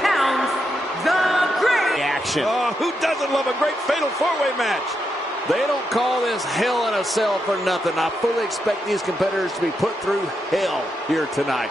pounds, the Great Action. Oh, who doesn't love a great fatal four-way match? They don't call this Hell in a Cell for nothing. I fully expect these competitors to be put through hell here tonight.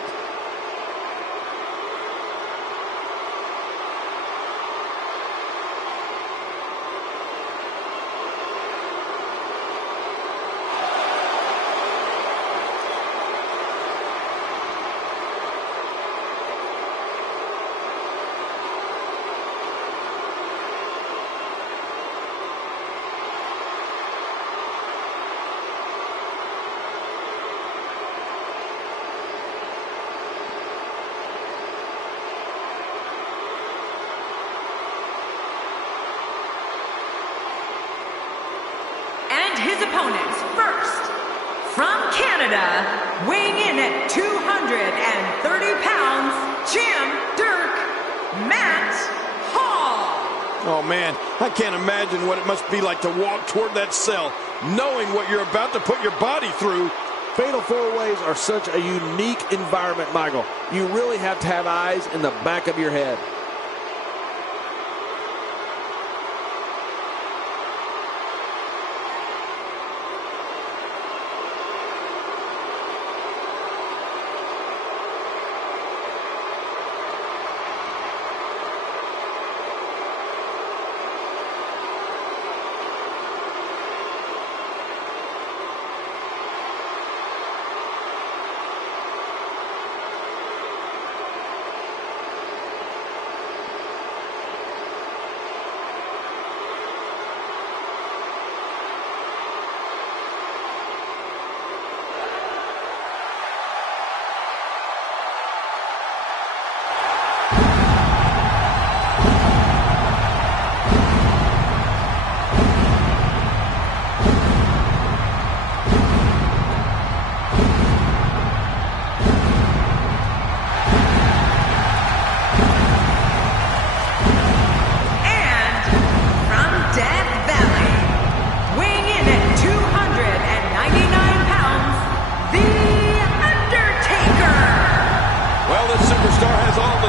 his opponents. First, from Canada, weighing in at 230 pounds, Jinder Mahal. Oh, man, I can't imagine what it must be like to walk toward that cell, knowing what you're about to put your body through. Fatal four-ways are such a unique environment, Michael. You really have to have eyes in the back of your head.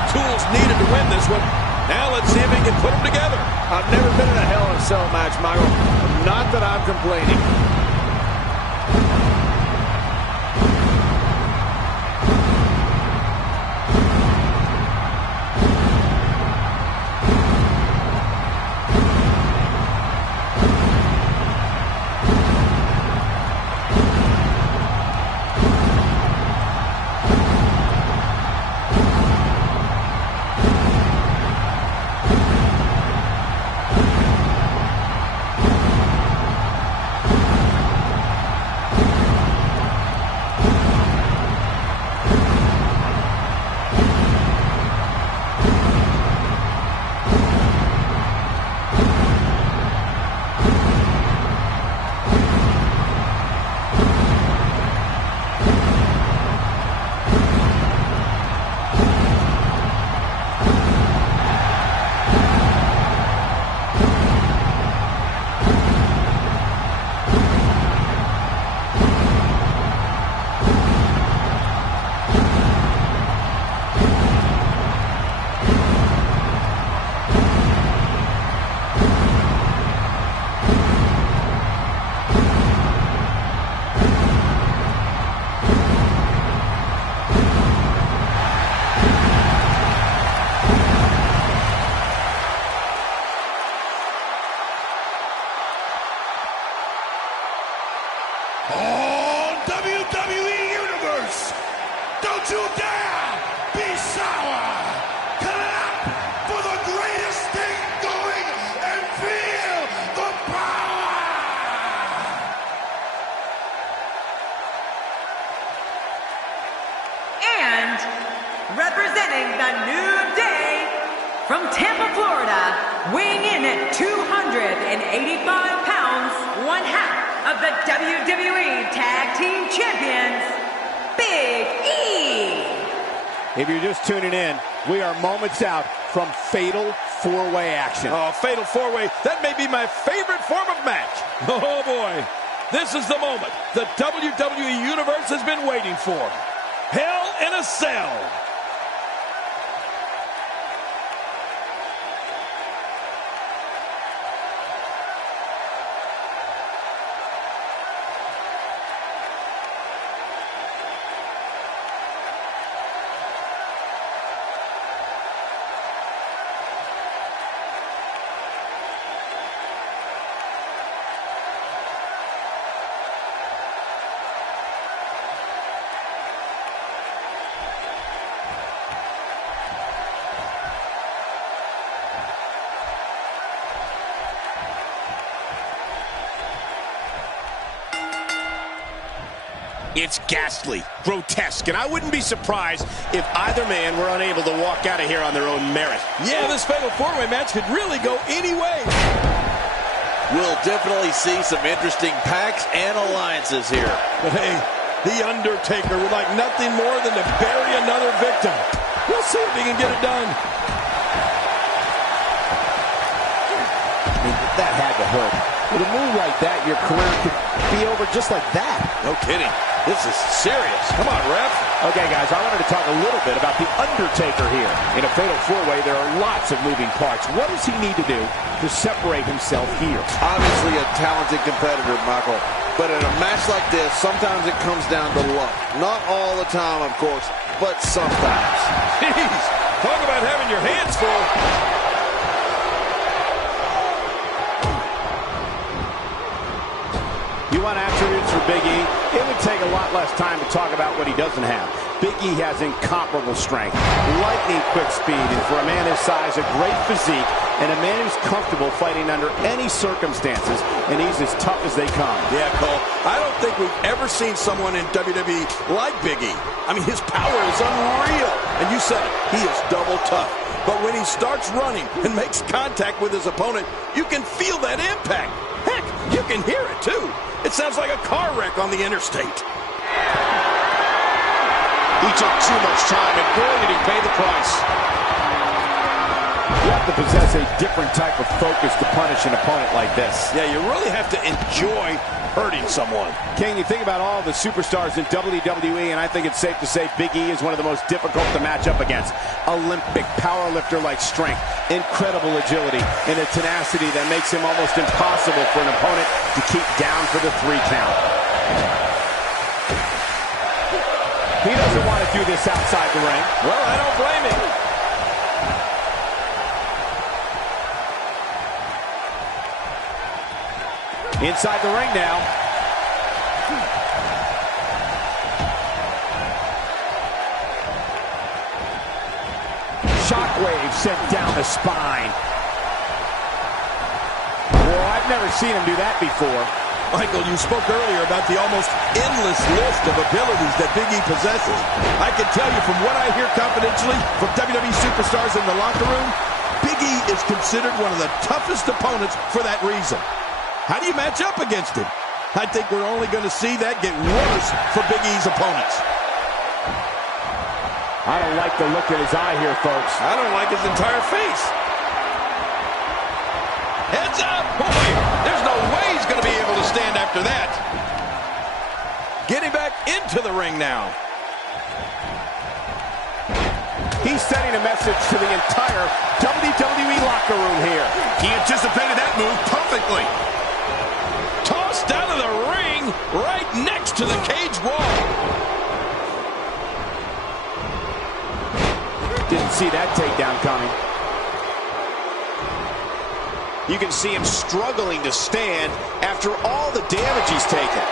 Tools needed to win this one. Now let's see if he can put them together. I've never been in a Hell in a Cell match, Michael. Not that I'm complaining. Oh, WWE Universe, don't you dare be sour. Clap for the greatest thing going and feel the power. And representing the New Day from Tampa, Florida, weighing in at 285 pounds, one half of the WWE Tag Team Champions, Big E. If you're just tuning in, we are moments out from Fatal Four-Way action. Oh, Fatal Four-Way, that may be my favorite form of match. Oh, boy. This is the moment the WWE Universe has been waiting for. Hell in a Cell. It's ghastly, grotesque, and I wouldn't be surprised if either man were unable to walk out of here on their own merit. Yeah, this fatal four-way match could really go any way. We'll definitely see some interesting packs and alliances here. But hey, the Undertaker would like nothing more than to bury another victim. We'll see if he can get it done. I mean, that had to hurt. With a move like that, your career could be over just like that. No kidding. This is serious. Come on, ref. Okay, guys, I wanted to talk a little bit about the Undertaker here. In a fatal four-way, there are lots of moving parts. What does he need to do to separate himself here? Obviously a talented competitor, Michael. But in a match like this, sometimes it comes down to luck. Not all the time, of course, but sometimes. Jeez, talk about having your hands full. You want attributes for Big E? It would take a lot less time to talk about what he doesn't have. Big E has incomparable strength, lightning quick speed, and for a man his size, a great physique, and a man who's comfortable fighting under any circumstances, and he's as tough as they come. Yeah, Cole, I don't think we've ever seen someone in WWE like Big E. I mean, his power is unreal. And you said it, he is double tough. But when he starts running and makes contact with his opponent, you can feel that impact. Heck, you can hear it, too. It sounds like a car wreck on the interstate. He took too much time, and boy, did he pay the price. You have to possess a different type of focus to punish an opponent like this. Yeah, you really have to enjoy hurting someone. King, you think about all the superstars in WWE, and I think it's safe to say Big E is one of the most difficult to match up against. Olympic powerlifter-like strength, incredible agility, and a tenacity that makes him almost impossible for an opponent to keep down for the 3 count. He doesn't want to do this outside the ring. Well, I don't blame him. Inside the ring now. Shockwave sent down the spine. Well, I've never seen him do that before. Michael, you spoke earlier about the almost endless list of abilities that Big E possesses. I can tell you from what I hear confidentially from WWE superstars in the locker room, Big E is considered one of the toughest opponents for that reason. How do you match up against him? I think we're only going to see that get worse for Big E's opponents. I don't like the look in his eye here, folks. I don't like his entire face. Heads up! Boy, there's no way he's going to be able to stand after that. Getting back into the ring now. He's sending a message to the entire WWE locker room here. He anticipated that move perfectly. Tossed out of the ring right next to the cage wall. Didn't see that takedown coming. You can see him struggling to stand after all the damage he's taken.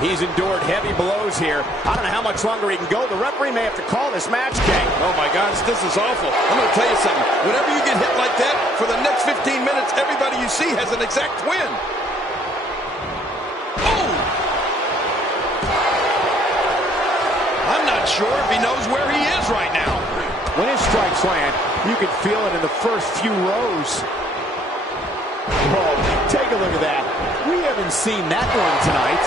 He's endured heavy blows here. I don't know how much longer he can go. The referee may have to call this match, King. Oh my gosh, this is awful. I'm going to tell you something. Whenever you get hit like that, for the next 15 minutes, everybody you see has an exact twin. Oh! I'm not sure if he knows where he is right now. When his strikes land, you can feel it in the first few rows. Whoa, take a look at that. We haven't seen that one tonight.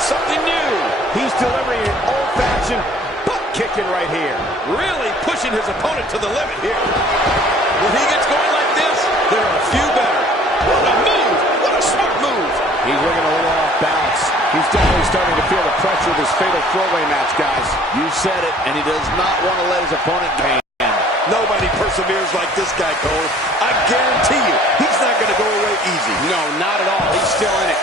Something new. He's delivering an old-fashioned butt kicking right here. Really pushing his opponent to the limit here. When he gets going like this, there are a few better. What a move! What a smart move! He's looking a little off balance. He's definitely starting to feel the pressure of this fatal four-way match, guys. You said it, and he does not want to let his opponent down. Nobody perseveres like this guy, Cole. I guarantee you, he's not going to go away easy. No, not at all. He's still in it.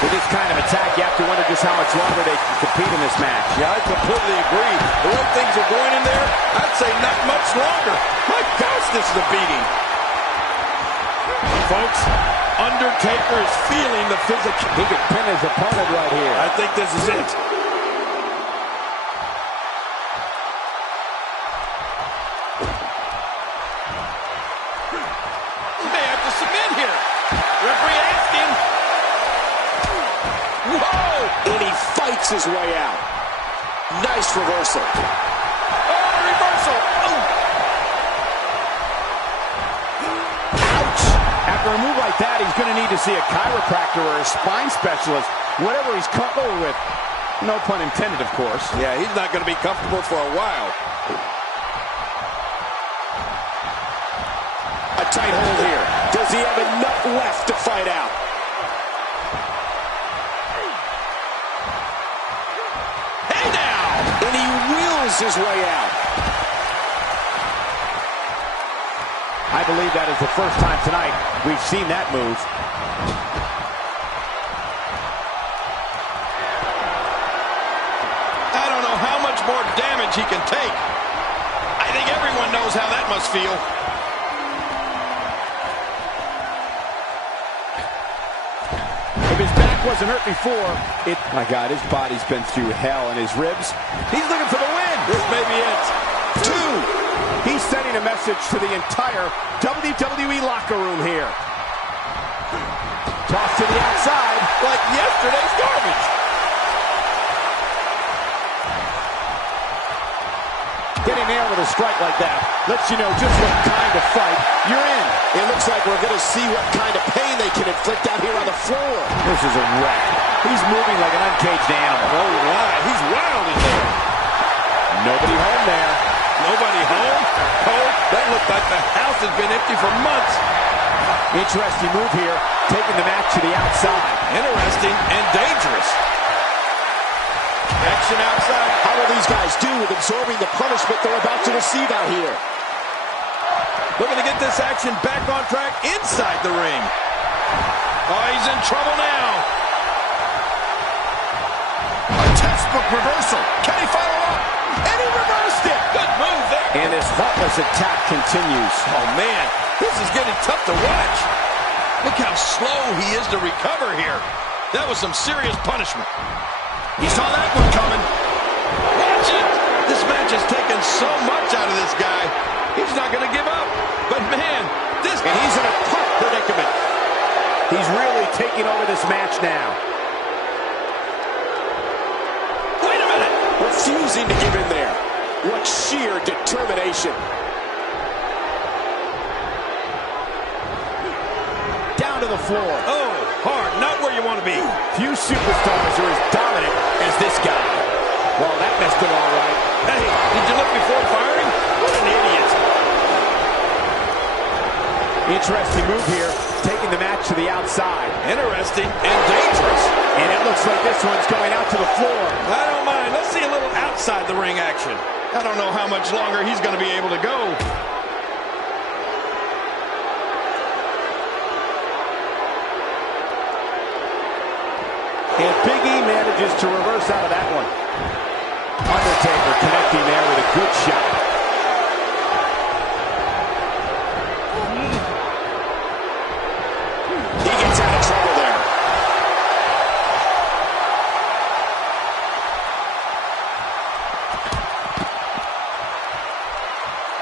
With this kind of attack, you have to wonder just how much longer they can compete in this match. Yeah, I completely agree. The way things are going in there, I'd say not much longer. My gosh, this is a beating. Folks, Undertaker is feeling the physical. He could pin his opponent right here. I think this is it. May have to and he fights his way out. Nice reversal. Oh, the reversal. Oh. Ouch. After a move like that, he's going to need to see a chiropractor or a spine specialist, whatever he's comfortable with. No pun intended, of course. Yeah, he's not going to be comfortable for a while. A tight hold here. Does he have enough left to fight out? Hey now! And he wheels his way out. I believe that is the first time tonight we've seen that move. I don't know how much more damage he can take. I think everyone knows how that must feel. If his back wasn't hurt before, my God, his body's been through hell, and his ribs, he's looking for the win. This may be it. 2. He's sending a message to the entire WWE locker room here. Toss to the outside. Like yesterday's garbage. Getting nailed with a strike like that lets you know just what kind of fight you're in. It looks like we're going to see what kind of pain they can inflict out here on the floor. This is a wreck. He's moving like an uncaged animal. Oh, my. He's wild in there. Nobody home there. Nobody home? Oh, that looked like the house has been empty for months. Interesting move here, taking the match to the outside. Interesting and dangerous. Action outside. How will these guys do with absorbing the punishment they're about to receive out here? Looking to get this action back on track inside the ring. Oh, he's in trouble now. A textbook reversal. Can he follow up? And he reversed it. Good move there. And this heartless attack continues. Oh, man. This is getting tough to watch. Look how slow he is to recover here. That was some serious punishment. He saw that one coming. Watch it. This match has taken so much out of this guy. He's not going to give up. But, man, this... And he's in a tough predicament. He's really taking over this match now. Wait a minute. Refusing to give in there. What sheer determination. Down to the floor. Oh, hard. Not where you want to be. Few superstars are as dominant as this guy. Well, that messed it all right. Hey, did you look before firing? What an idiot. Interesting move here, taking the match to the outside. Interesting and dangerous. And it looks like this one's going out to the floor. I don't mind. Let's see a little outside the ring action. I don't know how much longer he's going to be able to go. And Big E manages to reverse out of that one. Undertaker connecting there with a good shot. He gets out of trouble there.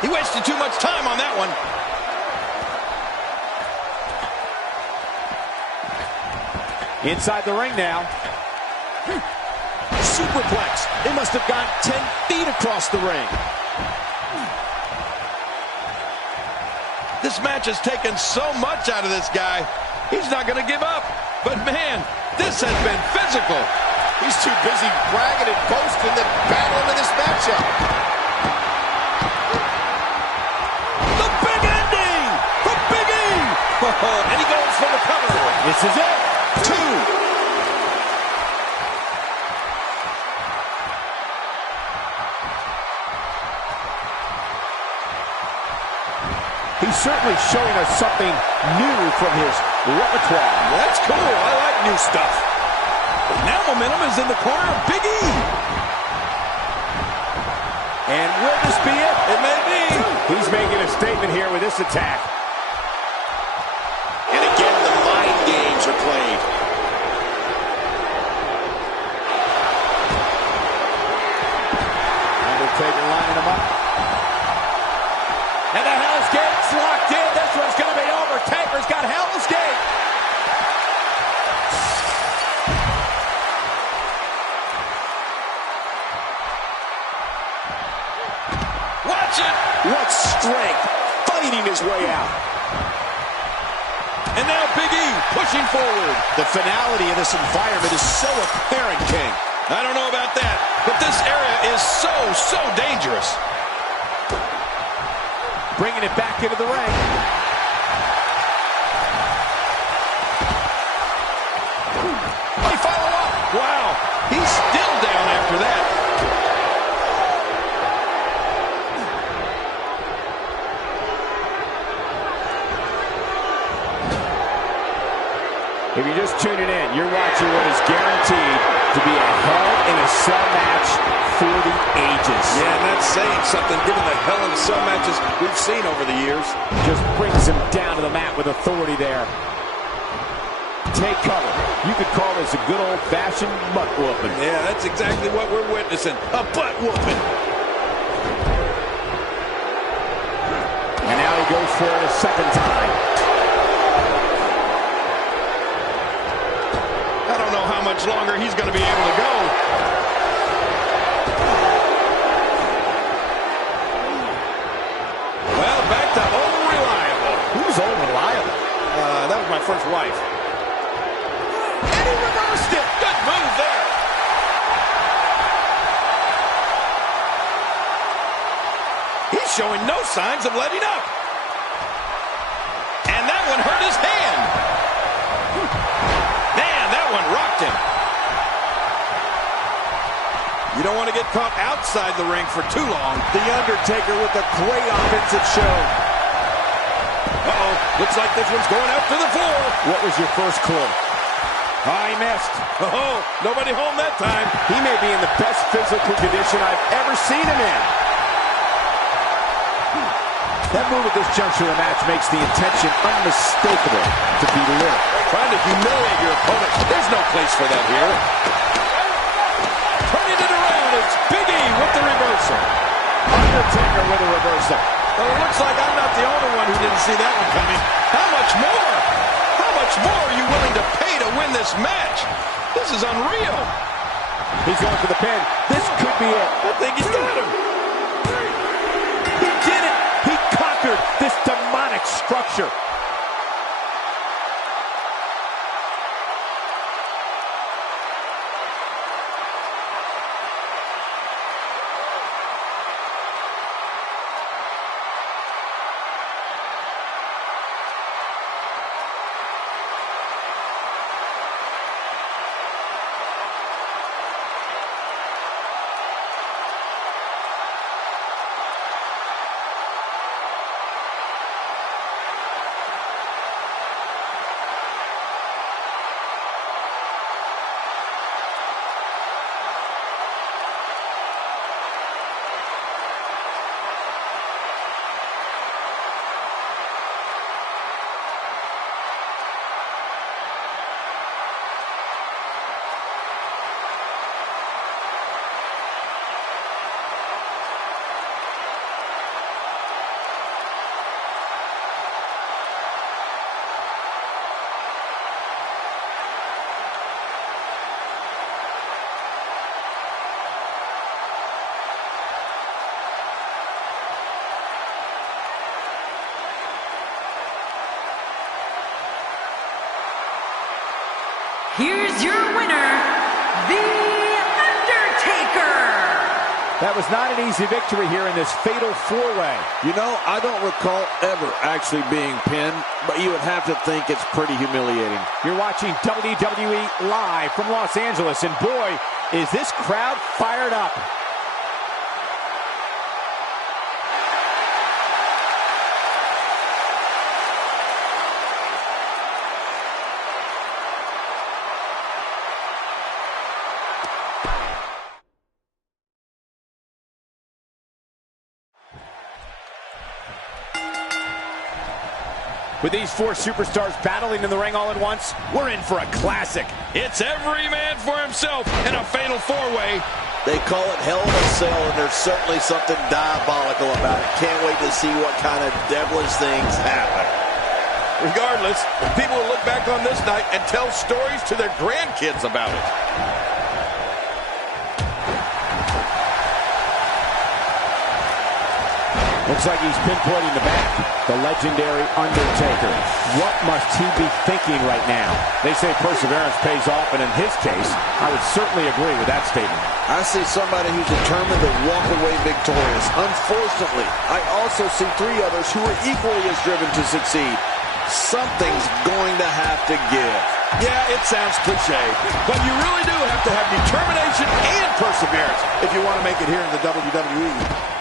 He wasted too much time on that one. Inside the ring now. Superplex. It must have gone 10 feet across the ring. This match has taken so much out of this guy. He's not going to give up. But, man, this has been physical. He's too busy bragging and boasting than battling in this matchup. The big ending from Big E. And he goes for the cover. This is it. 2. He's certainly showing us something new from his repertoire. That's cool. I like new stuff. But now momentum is in the corner of Big E. And will this be it? It may be. He's making a statement here with this attack. And again, the mind games are played. Undertaker lining him up. And the Hell's Gate's locked in. This one's going to be over. Taker's got Hell's Gate. watch it. What strength, fighting his way out. And now Big E pushing forward. The finality of this environment is so apparent, King. I don't know about that, but this area is so dangerous. Bringing it back into the ring. They follow up. Wow, he's still down after that. If you're just tuning in, you're watching what is guaranteed to be a Hell in a Cell match for the ages. Yeah, and that's saying something given the Hell in a Cell matches we've seen over the years. Just brings him down to the mat with authority there. Take cover. You could call this a good old-fashioned butt whooping. Yeah, that's exactly what we're witnessing. A butt whooping. And now he goes for it a second time. I don't know how much longer he's going to be able to go. Well, back to old reliable. Who's old reliable? That was my first wife. And he reversed it. Good move there. He's showing no signs of letting up. And that one hurt his hand. Man, that one rocked him. You don't want to get caught outside the ring for too long. The Undertaker with a great offensive show. Uh-oh, looks like this one's going out to the floor. What was your first clue? He missed. Oh, nobody home that time. He may be in the best physical condition I've ever seen him in. That move at this juncture of the match makes the intention unmistakable to belittle. Trying to humiliate your opponent. There's no place for that here. Turning it around. It's Big E with the reversal. Undertaker with a reversal. Well, it looks like I'm not the only one who didn't see that one coming. How much more? How much more are you willing to pay to win this match? This is unreal. He's going for the pin. This could be it. I think he's got him. He did it. He conquered this demonic structure. Here's your winner, The Undertaker. That was not an easy victory here in this fatal four-way. You know, I don't recall ever actually being pinned, but you would have to think it's pretty humiliating. You're watching WWE live from Los Angeles, and boy, is this crowd fired up. With these four superstars battling in the ring all at once, we're in for a classic. It's every man for himself in a fatal four-way. They call it Hell in a Cell, and there's certainly something diabolical about it. Can't wait to see what kind of devilish things happen. Regardless, people will look back on this night and tell stories to their grandkids about it. Looks like he's pinpointing the back. The legendary Undertaker. What must he be thinking right now? They say perseverance pays off, and in his case, I would certainly agree with that statement. I see somebody who's determined to walk away victorious. Unfortunately, I also see three others who are equally as driven to succeed. Something's going to have to give. Yeah, it sounds cliche, but you really do have to have determination and perseverance if you want to make it here in the WWE.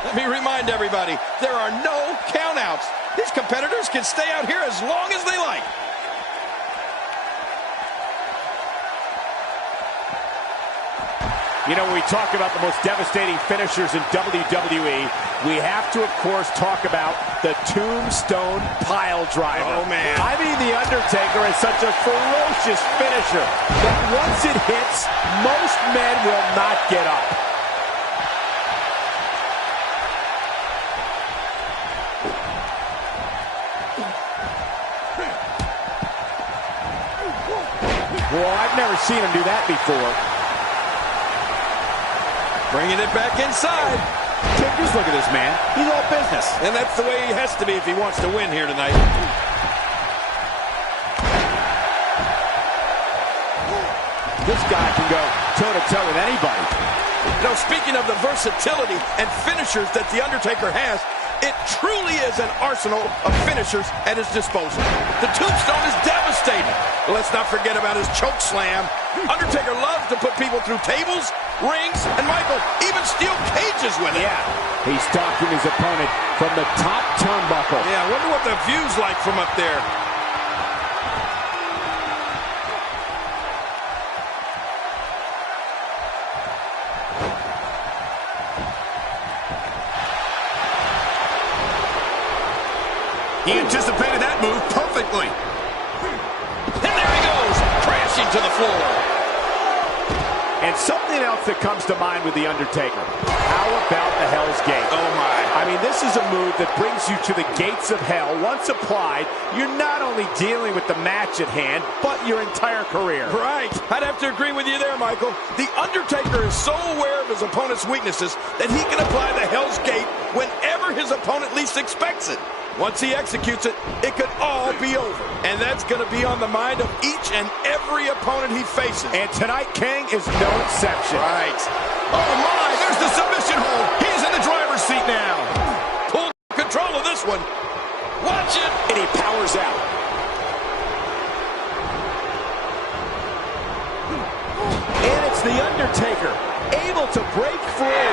Let me remind everybody, there are no countouts. These competitors can stay out here as long as they like. You know, when we talk about the most devastating finishers in WWE, we have to, of course, talk about the Tombstone Pile Driver. Oh, man. I mean, The Undertaker is such a ferocious finisher that once it hits, most men will not get up. Well, I've never seen him do that before. Bringing it back inside. Just look at this man. He's all business. And that's the way he has to be if he wants to win here tonight. This guy can go toe-to-toe with anybody. You know, speaking of the versatility and finishers that The Undertaker has, it truly is an arsenal of finishers at his disposal. The Tombstone is devastating. But let's not forget about his choke slam. Undertaker loves to put people through tables, rings, and Michael, even steel cages with it. Yeah, he's stalking his opponent from the top turnbuckle. Yeah, I wonder what the view's like from up there. He anticipated that move perfectly. And there he goes, crashing to the floor. And something else that comes to mind with The Undertaker. How about the Hell's Gate? Oh, my. I mean, this is a move that brings you to the gates of hell. Once applied, you're not only dealing with the match at hand, but your entire career. Right. I'd have to agree with you there, Michael. The Undertaker is so aware of his opponent's weaknesses that he can apply the Hell's Gate whenever his opponent least expects it. Once he executes it, it could all be over. And that's going to be on the mind of each and every opponent he faces. And tonight, King is no exception. Right. Oh, my, there's the submission hold. He's in the driver's seat now. Full control of this one. Watch it. And he powers out. And it's The Undertaker, able to break free.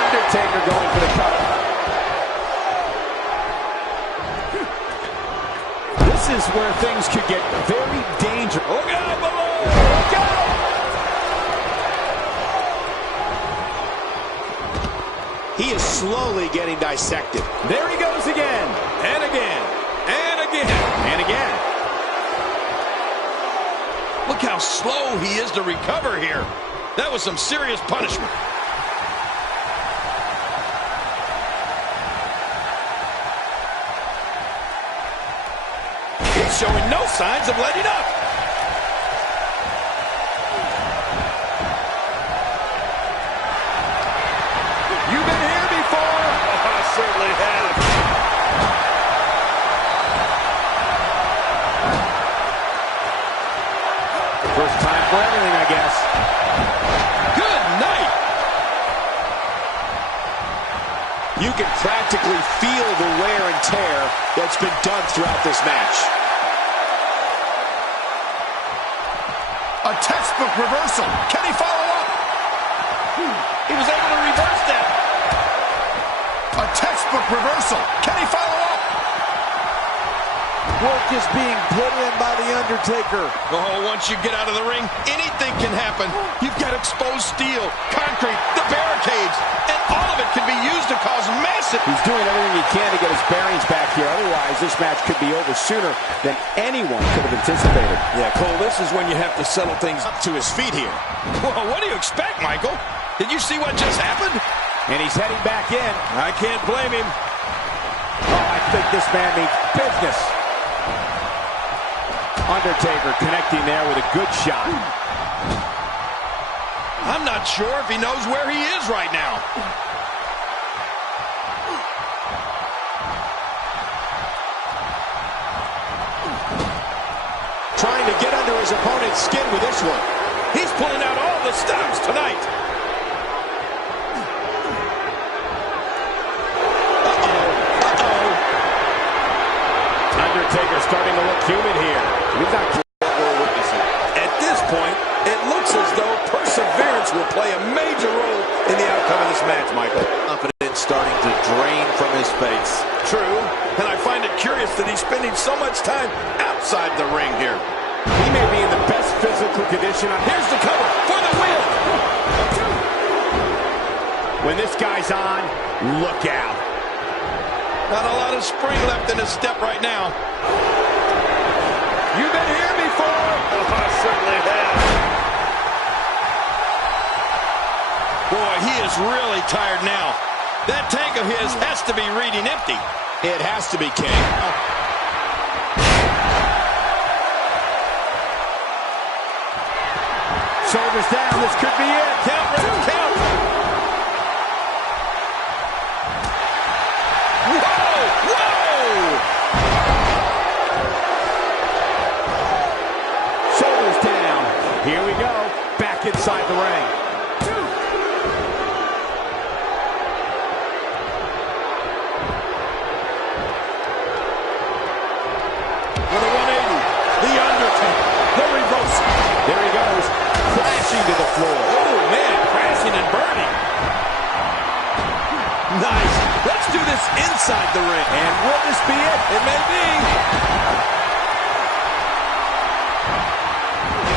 Undertaker going for the cover. This is where things could get very dangerous. Look out below! Look out! He is slowly getting dissected. There he goes again. And again. And again. And again. Look how slow he is to recover here. That was some serious punishment. Showing no signs of letting up. You've been here before. I certainly have. First time for everything, I guess. Good night. You can practically feel the wear and tear that's been done throughout this match. A textbook reversal. Can he follow up? He was able to reverse that. A textbook reversal. Can he follow up? Work is being put in by The Undertaker. Oh, once you get out of the ring, anything can happen. You've got exposed steel, concrete, the barricades, and all of it can be used to cause massive... He's doing everything he can to get his bearings back here. Otherwise, this match could be over sooner than anyone could have anticipated. Yeah, Cole, this is when you have to settle things up to his feet here. Well, what do you expect, Michael? Did you see what just happened? And he's heading back in. I can't blame him. Oh, I think this man means business. Undertaker connecting there with a good shot. I'm not sure if he knows where he is right now. Trying to get under his opponent's skin with this one. He's pulling out all the stops tonight. Undertaker starting to look human here. He's not sure what we're witnessing. At this point, it looks as though perseverance will play a major role in the outcome of this match, Michael. Confidence starting to drain from his face. True, and I find it curious that he's spending so much time outside the ring here. He may be in the best physical condition. Here's the cover for the win. When this guy's on, look out. Not a lot of spring left in his step right now. You've been here before. Oh, I certainly have. Boy, he is really tired now. That tank of his has to be reading empty. It has to be, King. Shoulders down. This could be it. Count, Ref, count. Whoa! Whoa! Shoulders down. Here we go. Back inside the ring. With a 180. The Undertaker. The reversal. There he goes. Crashing to the floor. Oh, man. Crashing and burning. Nice. Let's do this inside the ring. And will this be it? It may be.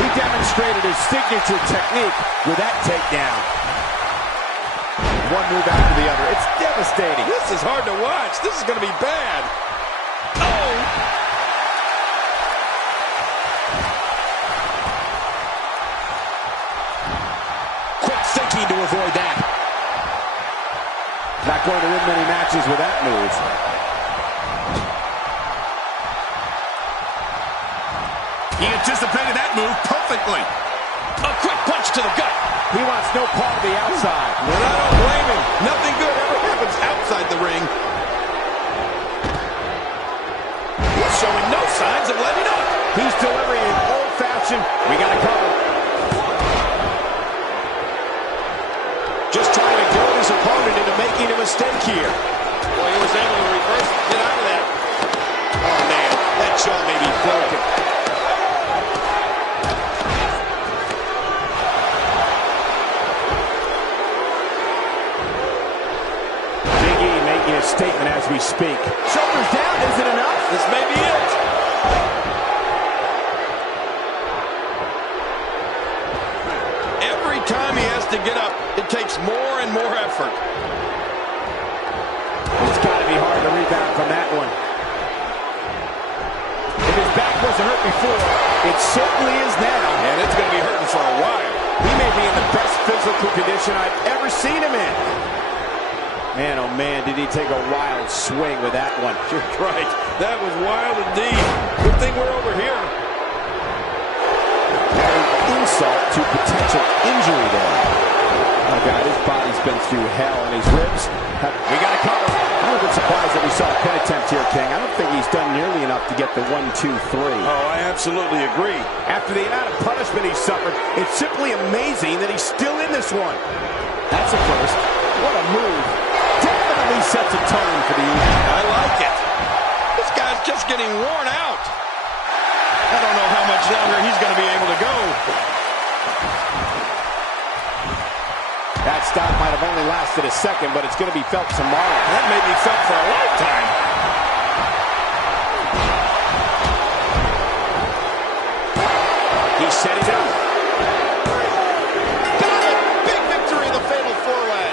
He demonstrated his signature technique with that takedown. One move after the other. It's devastating. This is hard to watch. This is going to be bad. Oh! Quick thinking to avoid that. Not going to win many matches with that move. He anticipated that move perfectly. A quick punch to the gut. He wants no part of the outside. And I don't blame him. Nothing good ever happens outside the ring. He's showing no signs of letting up. He's delivering an old-fashioned, we got to cover. Just trying to goad his opponent into making a mistake here. Boy, he was able to reverse and get out of that. Oh, man, that jaw may be broken. Big E making a statement as we speak. Shoulders down, is it enough? This may be it. Every time he has to get up, it takes more and more effort. It's got to be hard to rebound from that one. If his back wasn't hurt before, it certainly is now. And it's going to be hurting for a while. He may be in the best physical condition I've ever seen him in. Man, oh man, did he take a wild swing with that one. You're right. That was wild indeed. Good thing we're over here. Adding insult to potential injury there. Oh God, his body's been through hell, and his ribs we got to cover. I'm a bit surprised that we saw a pin attempt here, King. I don't think he's done nearly enough to get the 1, 2, 3. Oh, I absolutely agree. After the amount of punishment he suffered, it's simply amazing that he's still in this one. That's a first. What a move. Definitely sets a tone for the evening. I like it. This guy's just getting worn out. I don't know how much longer he's going to be able to go. That stop might have only lasted a second, but it's going to be felt tomorrow. That may be felt for a lifetime. He's setting up. Got it! Big victory in the fatal four-way.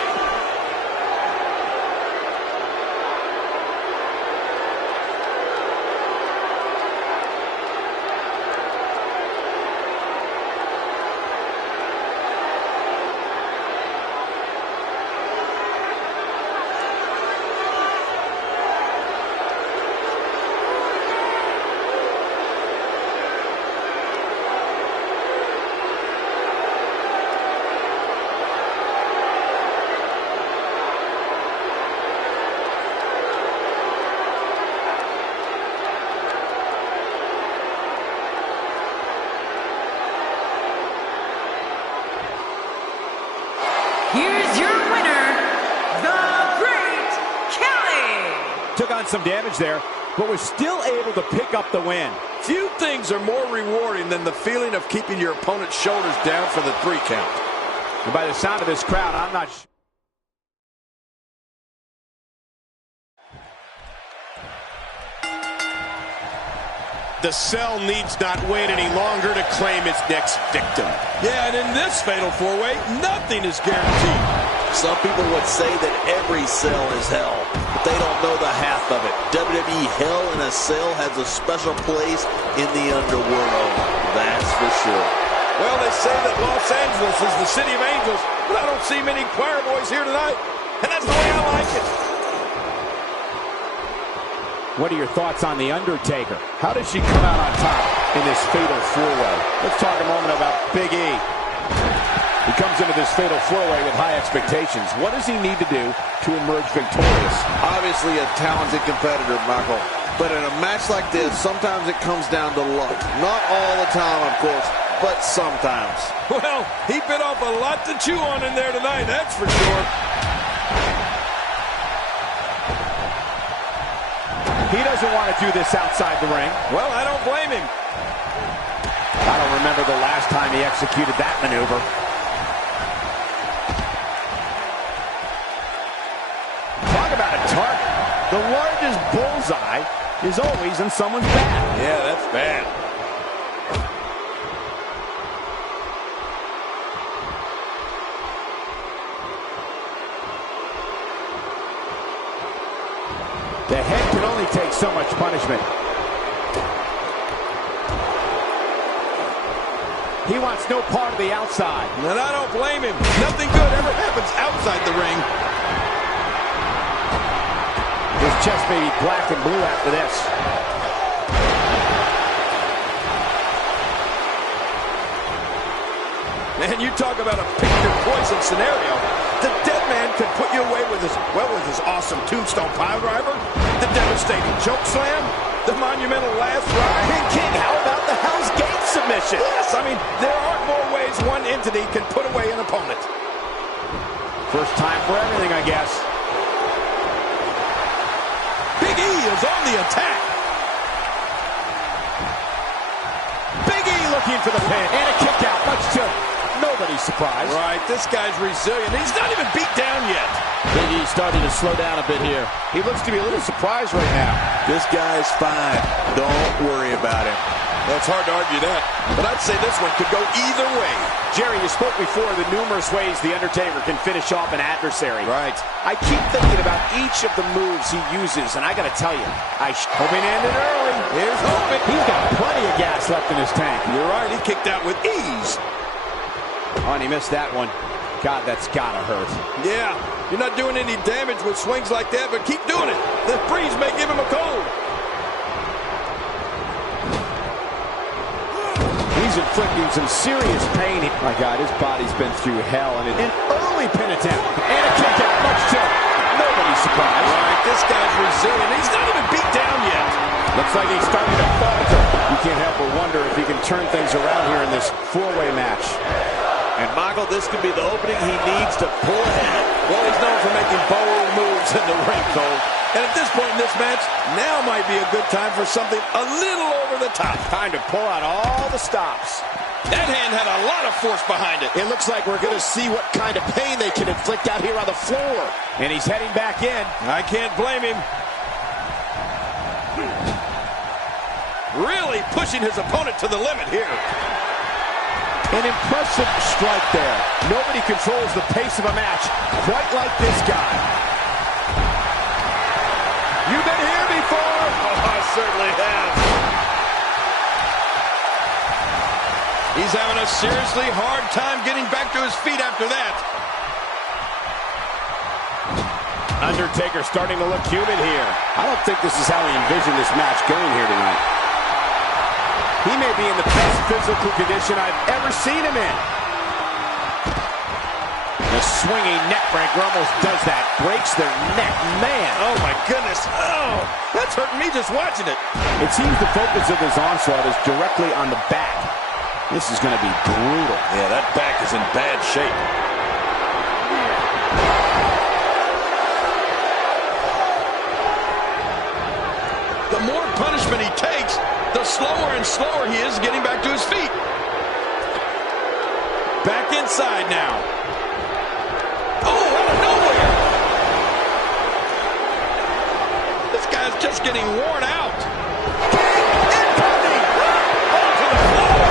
underwent some damage there, but was still able to pick up the win. Few things are more rewarding than the feeling of keeping your opponent's shoulders down for the 3 count. And by the sound of this crowd, I'm not sure. The cell needs not wait any longer to claim its next victim. Yeah, and in this fatal 4-way, nothing is guaranteed. Some people would say that every cell is hell, but they don't know the half of it. WWE Hell in a Cell has a special place in the underworld. That's for sure. Well, they say that Los Angeles is the city of angels, but I don't see many choir boys here tonight, and that's the way I like it. What are your thoughts on The Undertaker? How does she come out on top in this fatal 4-way? Let's talk a moment about Big E. He comes into this fatal 4-way with high expectations. What does he need to do to emerge victorious? Obviously a talented competitor, Michael. But in a match like this, sometimes it comes down to luck. Not all the time, of course, but sometimes. Well, he bit off a lot to chew on in there tonight, that's for sure. He doesn't want to do this outside the ring. Well, I don't blame him. I don't remember the last time he executed that maneuver. Talk about a target. The largest bullseye is always in someone's back. Yeah, that's bad. The head can only take so much punishment. He wants no part of the outside. And I don't blame him. Nothing good ever happens outside the ring. His chest may be black and blue after this. Man, you talk about a pick your poison scenario. The dead man could put you away with his awesome tombstone pile driver, the devastating choke slam, the monumental last ride. King, how about the Hell's Gate submission? Yes, I mean, there aren't more ways one entity can put away an opponent. First time for everything, I guess. Big E is on the attack. Big E looking for the pin. And a kick out, much to nobody's surprise. Right, this guy's resilient. He's not even beat down yet. Big E's starting to slow down a bit here. He looks to be a little surprised right now. This guy's fine. Don't worry about him. Well, it's hard to argue that, but I'd say this one could go either way. Jerry, you spoke before the numerous ways The Undertaker can finish off an adversary. Right. I keep thinking about each of the moves he uses, and I got to tell you, hoping to end it early. Here's hoping. He's got plenty of gas left in his tank. You're right, he kicked out with ease. Oh, and he missed that one. God, that's got to hurt. Yeah, you're not doing any damage with swings like that, but keep doing it. The breeze may give him a cold. He's inflicting some serious pain. My God, his body's been through hell. And an early pin attempt. And a kick out, much to nobody's surprise. Right, this guy's resilient. He's not even beat down yet. Looks like he's starting to falter. You can't help but wonder if he can turn things around here in this 4-way match. And Michael, this could be the opening he needs to pull ahead. Well, he's known for making bold moves in the ring, Cole. And at this point in this match, now might be a good time for something a little over the top. Time to pull out all the stops. That hand had a lot of force behind it. It looks like we're going to see what kind of pain they can inflict out here on the floor. And he's heading back in. I can't blame him. Really pushing his opponent to the limit here. An impressive strike there. Nobody controls the pace of a match quite like this guy. You've been here before. Oh, I certainly have. He's having a seriously hard time getting back to his feet after that. Undertaker starting to look human here. I don't think this is how he envisioned this match going here tonight. He may be in the best physical condition I've ever seen him in. The swinging neck breaker almost does that. Breaks their neck. Man. Oh, my goodness. Oh, that's hurting me just watching it. It seems the focus of his onslaught is directly on the back. This is going to be brutal. Yeah, that back is in bad shape. punishment he takes, the slower and slower he is getting back to his feet. Back inside now. Oh, out of nowhere. This guy's just getting worn out. Incoming. Onto the floor.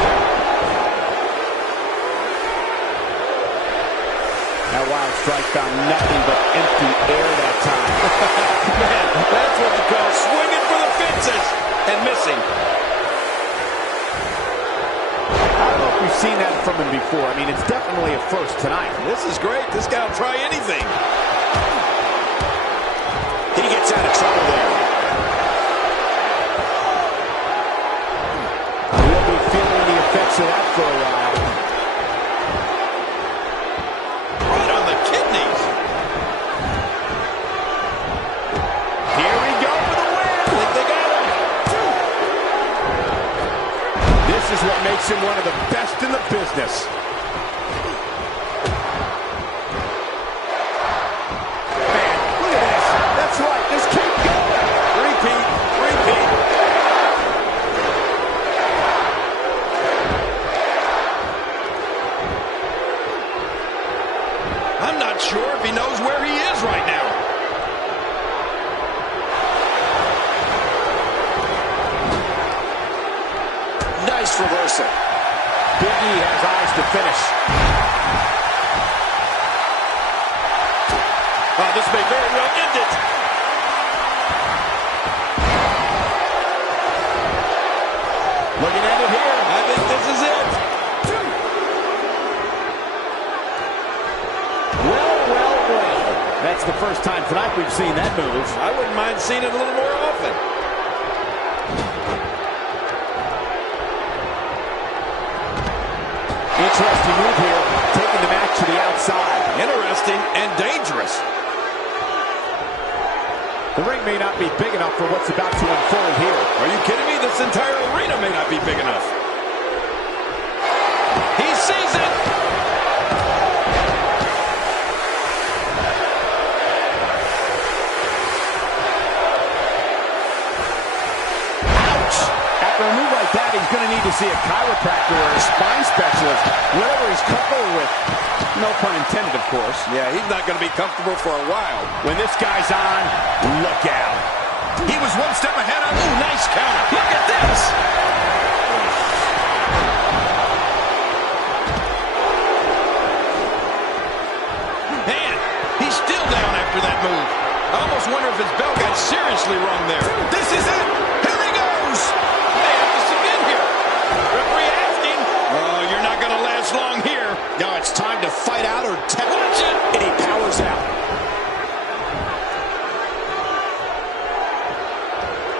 That wild strike found nothing but empty air that time. Man, that's what you call swinging for the fences and missing. I don't know if we've seen that from him before. I mean, it's definitely a first tonight. This is great. This guy will try anything. He gets out of trouble there. We'll be feeling the effects of that for a while. Right on the kidneys. Here we go for the win. I think they got him. This is what makes him one of the best in the business. Man, look at this. That's right. Just keep going. Repeat, repeat. I'm not sure if he knows where he is right now. Nice reversal. Big E has eyes to finish. Oh, this may very well end it. Looking at it here. I think this is it. Well. That's the first time tonight we've seen that move. I wouldn't mind seeing it a little more often. Interesting move here, taking the match to the outside. Interesting and dangerous. The ring may not be big enough for what's about to unfold here. Are you kidding me? This entire arena may not be big enough. He sees it. Ouch! After a move like that, he's going to need to see a chiropractor or a spine specialist, whatever he's comfortable with. No pun intended, of course. Yeah, he's not going to be comfortable for a while. When this guy's on, look out. He was one step ahead of him. Ooh, nice counter. Look at this. Man, he's still down after that move. I almost wonder if his bell got seriously wrong there. This is it. Here he goes. They have to submit here. Referee asking. Oh, you're not going to last long here. Now it's time to fight out or Watch it. and he powers out.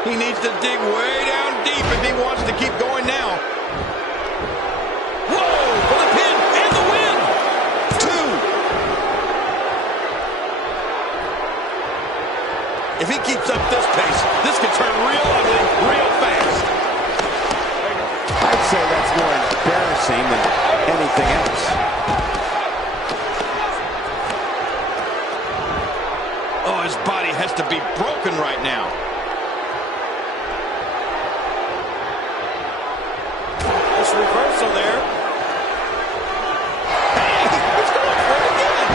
He needs to dig way down deep if he wants to keep going now. Whoa, for the pin and the win. 2. If he keeps up this pace, this could turn real ugly real fast. I'd say that's more embarrassing than anything else. Oh, his body has to be broken right now. This reversal there. Hey, he's going for it again.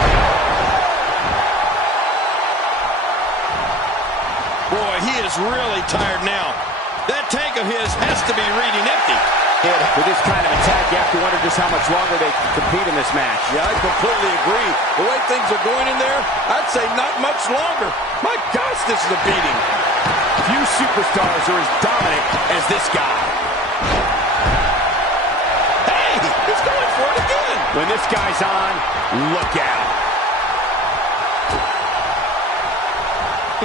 Boy, he is really tired now. That tank of his has to be reading empty. With this kind of attack, you have to wonder just how much longer they can compete in this match. Yeah, I completely agree. The way things are going in there, I'd say not much longer. My gosh, this is a beating. Few superstars are as dominant as this guy. Hey, he's going for it again. When this guy's on, look out.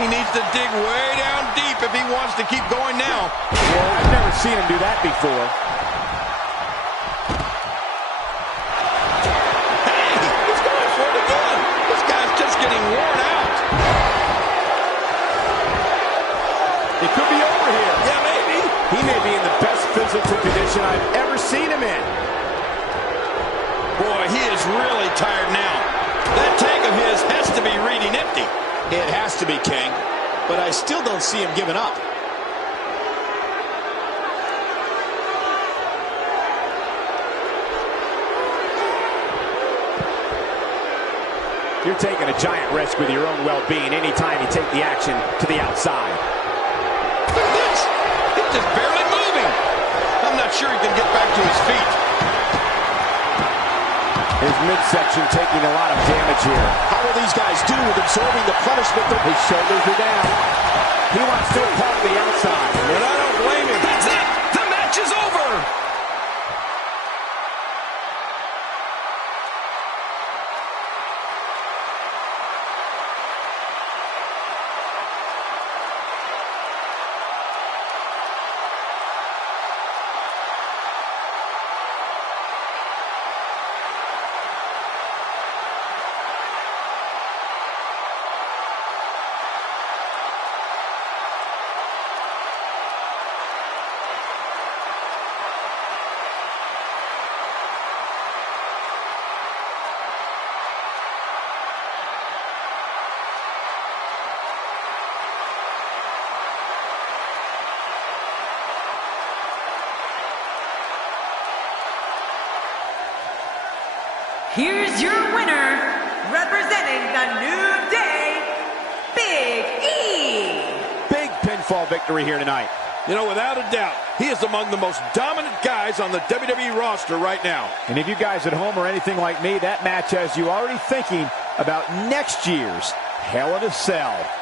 He needs to dig way down deep if he wants to keep going now. Well, I've never seen him do that before. Hey, he's going for it again. This guy's just getting worn out. It could be over here. Yeah, maybe. He may be in the best physical condition I've ever seen him in. Boy, he is really tired now. That tank of his has to be reading empty. It has to be, King, but I still don't see him giving up. You're taking a giant risk with your own well-being anytime you take the action to the outside. Look at this. He's just barely moving. I'm not sure he can get back to his feet. His midsection taking a lot of damage here. How will these guys do with absorbing the punishment? His shoulders are down. He wants to part the outside. And I don't blame him. That's it. The match is over. Here's your winner, representing the New Day, Big E. Big pinfall victory here tonight. You know, without a doubt, he is among the most dominant guys on the WWE roster right now. And if you guys at home are anything like me, that match has you already thinking about next year's Hell in a Cell.